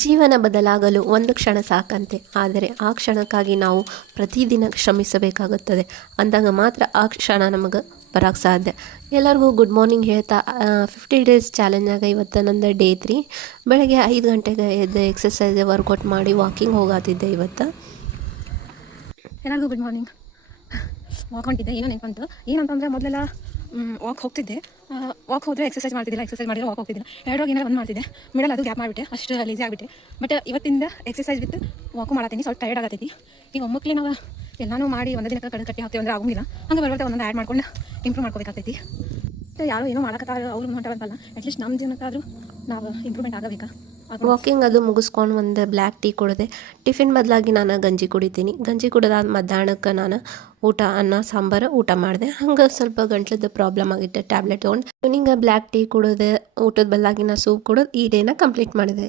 ಜೀವನ ಬದಲಾಗಲು ಒಂದು ಕ್ಷಣ ಸಾಕಂತೆ, ಆದರೆ ಆ ಕ್ಷಣಕ್ಕಾಗಿ ನಾವು ಪ್ರತಿದಿನ ಶ್ರಮಿಸಬೇಕಾಗುತ್ತದೆ. ಅಂದಾಗ ಮಾತ್ರ ಆ ಕ್ಷಣ ನಮಗೆ ಬರೋಕ್ಕೆ ಸಾಧ್ಯ. ಎಲ್ಲರಿಗೂ ಗುಡ್ ಮಾರ್ನಿಂಗ್ ಹೇಳ್ತಾ 50 ಡೇಸ್ ಚಾಲೆಂಜಾಗ ಇವತ್ತು ನಂದು ಡೇ 3. ಬೆಳಗ್ಗೆ 5 ಗಂಟೆಗೆ ಎದ್ದು ಎಕ್ಸಸೈಸ್ ವರ್ಕೌಟ್ ಮಾಡಿ ವಾಕಿಂಗ್ ಹೋಗಾತಿದ್ದೆ ಇವತ್ತು. ಎಲ್ಲರಿಗೂ ಗುಡ್ ಮಾರ್ನಿಂಗ್. ವಾಕ್ ಹೊಂಟಿದ್ದೆ. ಏನೋ ನೆನಪಂತು ಏನಂತಂದರೆ ಮೊದಲೆಲ್ಲ ವಾಕ್ ಹೋಗ್ತಿದ್ದೆ. ವಾಕ್ ಹೋದರೆ ಎಕ್ಸಸೈಸ್ ಮಾಡ್ತಿದ್ದಿಲ್ಲ, ಎಕ್ಸಸೈಸ್ ಮಾಡಿದ್ರೆ ವಾಕ್ ಹೋಗ್ತಿದ್ದಿಲ್ಲ. ಎರಡೋಗಿ ಏನಾರು ಒಂದು ಮಾಡ್ತಿದ್ದೆ, ಮಿಡಲ್ ಅದು ಗ್ಯಾಪ್ ಮಾಡಿಬಿಟ್ಟೆ, ಅಷ್ಟು ಲೇಜಿ ಆಗಿಬಿಟ್ಟೆ. ಬಟ್ ಇವತ್ತಿಂದ ಎಕ್ಸಸೈಸ್ ವಿತ್ ವಾಕು ಮಾಡತ್ತೀನಿ. ಸ್ವಲ್ಪ ಟೈರ್ಡ್ ಆಗತ್ತೈತಿ. ಈಗ ಒಮ್ಮಕ್ಕಲಿ ನಾವು ಎಲ್ಲನೂ ಮಾಡಿ ಒಂದು ದಿನಕ್ಕೆ ಕಟ್ಟಿ ಹಾಕ್ತೀವಿ ಅಂದರೆ ಆಗೋಂಗಿಲ್ಲ. ಹಂಗೆ ಬರ್ಬರ್ತಾ ಒಂದೊಂದು ಆ್ಯಡ್ ಮಾಡ್ಕೊಂಡು ಇಂಪ್ರೂವ್ ಮಾಡ್ಕೋಬೇಕಾಗ್ತೈತಿ. ಯಾರು ಏನೋ ಮಾಡೋಕ್ಕಾಗ ಅವ್ರು ಹೊಂಟವಂತಲ್ಲ, ಅಟ್ಲೀಸ್ಟ್ ನಮ್ಮ ಜೀವನಕ್ಕಾದರೂ ನಾವು ಇಂಪ್ರೂವ್ಮೆಂಟ್ ಆಗಬೇಕಾ. ವಾಕಿಂಗ್ ಅದು ಮುಗಿಸ್ಕೊಂಡು ಒಂದು ಬ್ಲ್ಯಾಕ್ ಟೀ ಕುಡಿದೆ. ಟಿಫಿನ್ ಬದಲಾಗಿ ನಾನು ಗಂಜಿ ಕುಡಿತೀನಿ. ಗಂಜಿ ಕುಡಿದಾದ ಮಧ್ಯಾಹ್ನಕ್ಕೆ ನಾನು ಊಟ ಅನ್ನ ಸಾಂಬಾರು ಊಟ ಮಾಡಿದೆ. ಹಂಗೆ ಸ್ವಲ್ಪ ಗಂಟ್ಲದ್ದು ಪ್ರಾಬ್ಲಮ್ ಆಗಿತ್ತು, ಟ್ಯಾಬ್ಲೆಟ್ ತೊಗೊಂಡು ಈವ್ನಿಂಗ್ ಬ್ಲ್ಯಾಕ್ ಟೀ ಕುಡಿದೆ. ಊಟದ ಬದಲಾಗಿ ನಾನು ಸೂಪ್ ಕುಡಿದು ಈ ಡೇನ ಕಂಪ್ಲೀಟ್ ಮಾಡಿದೆ.